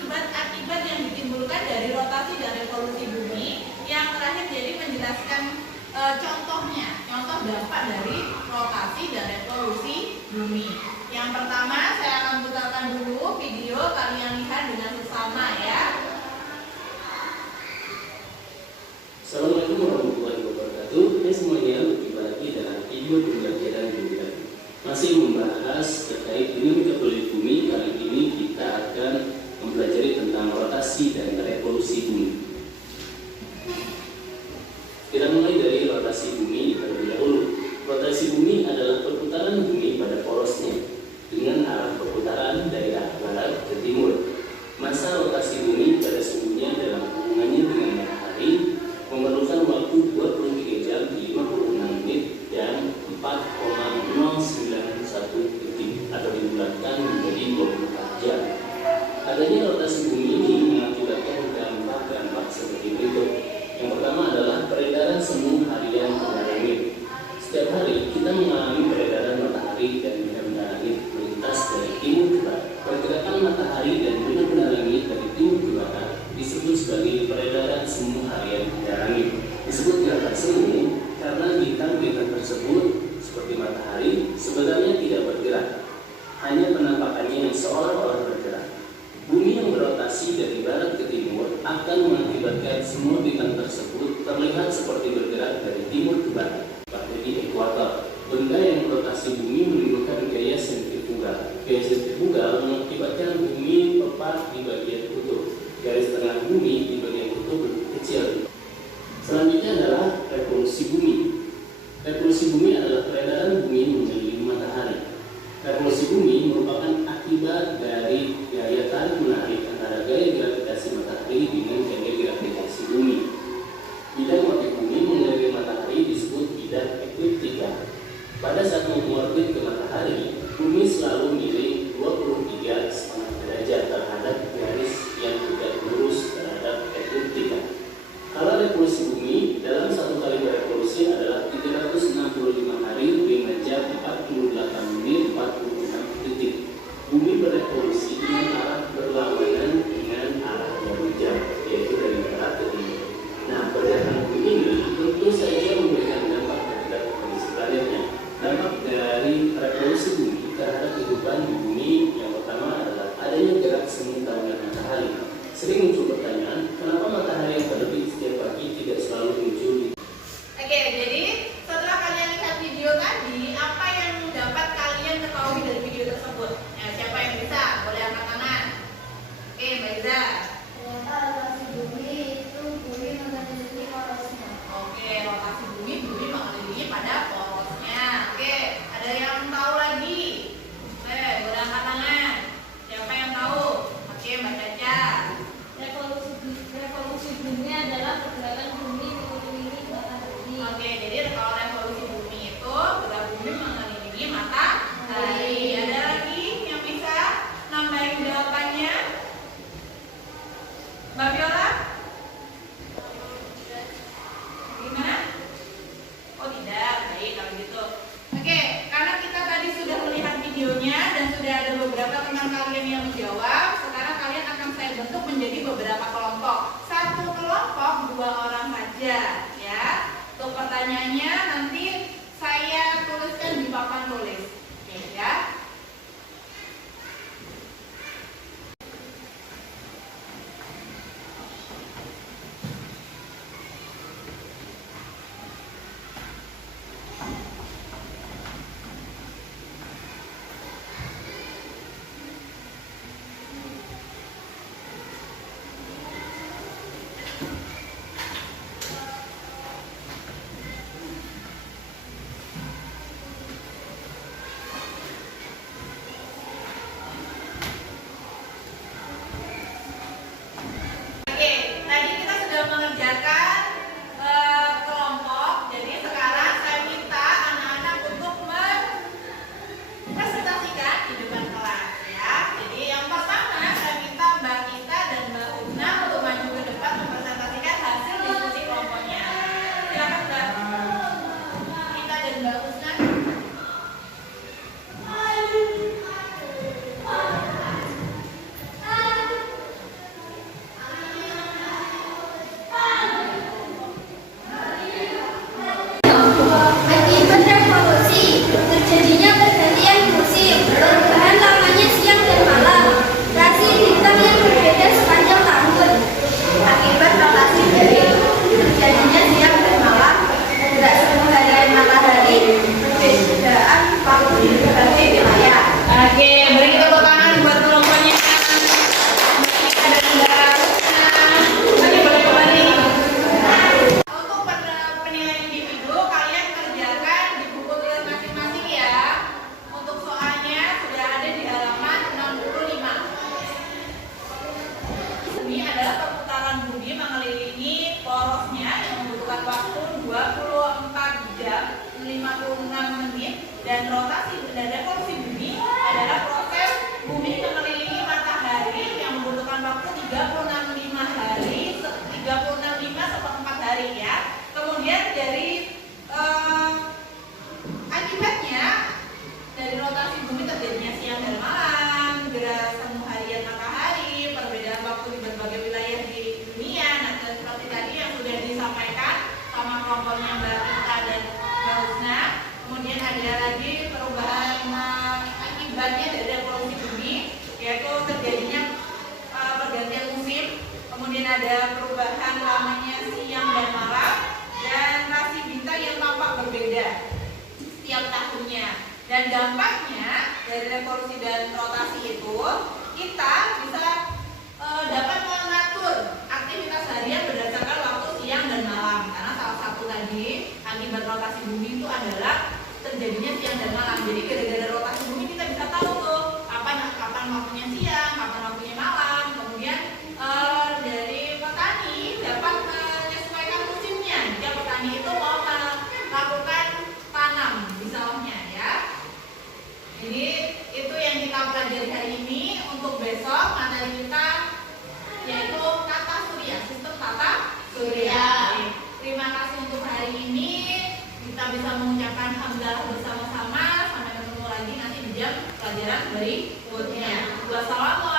akibat-akibat yang ditimbulkan dari rotasi dan revolusi bumi. Yang terakhir jadi menjelaskan contohnya, contoh dampak dari rotasi dan revolusi bumi. Yang pertama saya akan putarkan dulu video, kalian lihat dengan seksama ya. Assalamualaikum warahmatullahi wabarakatuh. Semuanya, berjumpa lagi dalam video pembelajaran geografi. Masih membahas terkait dinamika politik bumi. Kali ini kita akan mempelajari tentang rotasi dan revolusi bumi. Kita mulai dari rotasi bumi terlebih dahulu. Rotasi bumi adalah perputaran bumi pada porosnya dengan arah perputaran dari arah barat ke timur. Masa rotasi bumi pada sesungguhnya dalam hubungannya dengan matahari memerlukan waktu 23 jam 56 menit dan 4,091 detik atau dibulatkan menjadi 24 jam. Adanya rotasi bumi ini mengakibatkan dampak-dampak seperti berikut. Yang pertama adalah peredaran semu harian pada langit. Setiap hari kita mengalami peredaran matahari dan benda-benda langit melintas dari timur ke barat. Pergerakan matahari dan benda-benda langit dari timur ke barat disebut sebagai peredaran semu harian pada langit. Disebut gerakan semu karena bintang-bintang tersebut seperti matahari sebenarnya tidak bergerak, hanya penampakannya yang seolah-olah bergerak. Bumi yang berotasi dari barat ke timur akan mengakibatkan semua bintang tersebut terlihat seperti bergerak dari timur ke barat, bahkan di ekuator. Benda yang berotasi bumi menimbulkan gaya sentrifugal. Gaya sentrifugal mengakibatkan bumi tepat di bagian kutub. Garis tengah bumi di bagian kutub lebih kecil. Selanjutnya adalah revolusi bumi. Revolusi bumi adalah peredaran bumi mengelilingi matahari. Revolusi bumi merupakan akibat dari gaya tarik menarik antara gaya gravitasi matahari dengan gaya gravitasi bumi. Bidang orbit bumi mengelilingi matahari disebut bidang ekliptika. Pada saat mengorbit ke matahari, bumi selalu miring 23,5 derajat terhadap garis yang tidak lurus terhadap ekliptika. Kalau revolusi bumi dalam satu kali berevolusi adalah 365 hari 5 jam 48 menit 46 detik. Bumi berevolusi dengan arah berlawanan dengan arah jarum jam, yaitu dari barat ke timur. Nah, pergerakan bumi ini tentu saja memberikan dampak terhadap kondisi planetnya. Dampak dari revolusi bumi terhadap kehidupan di bumi yang pertama adalah adanya gerak semu tahunan matahari. Sering muncul pertanyaan, kenapa matahari yang terbit setiap pagi tidak selalu muncul di... Oke, jadi setelah kalian lihat video tadi, apa yang dapat kalian ketahui dari video tersebut? Nah, siapa yang bisa? Boleh angkat tangan. Oke, Mbak Iza. Ternyata rotasi bumi itu bumi mengelilingi porosnya. Oke, rotasi bumi mengelilingi pada porosnya. Oke, ada yang tahu lagi? Oke, boleh angkat tangan. Siapa yang tahu? Oke, Mbak Caca. Revolusi bumi adalah pergerakan bumi mengelilingi matahari. Oke, jadi kalau revolusi bumi itu gerak bumi mengelilingi matahari. Ada lagi yang bisa nambahin jawabannya? Mbak Viola? Gimana? Oh tidak, baik kalau gitu. Oke, karena kita tadi sudah melihat videonya dan sudah ada beberapa teman kalian yang menjawab, sekarang kalian akan saya bentuk menjadi beberapa kelompok. Satu kelompok 2 orang saja, ya. Untuk pertanyaannya nanti saya tuliskan di papan tulis, oke ya. ada lagi perubahan akibatnya dari revolusi bumi, yaitu terjadinya pergantian musim, kemudian ada perubahan lamanya siang dan malam, dan rasi bintang yang tampak berbeda setiap tahunnya. Dan dampaknya dari revolusi dan rotasi itu, kita bisa dapat mengatur aktivitas harian berdasarkan waktu siang dan malam. Karena salah satu tadi akibat rotasi bumi itu adalah terjadinya siang dan malam. Jadi gara-gara rotasi bumi kita bisa tahu tuh kapan waktunya siang, kapan waktunya malam. Kemudian dari petani dapat menyesuaikan musimnya. Jika petani itu mau melakukan tanam misalnya ya. Jadi itu yang kita pelajari hari ini. Untuk besok materi kita yaitu tata surya, sistem tata surya. Terima kasih untuk hari ini. Kita bisa mengucapkan hamdalah bersama-sama. Sampai ketemu lagi nanti di jam pelajaran berikutnya. Wassalamualaikum.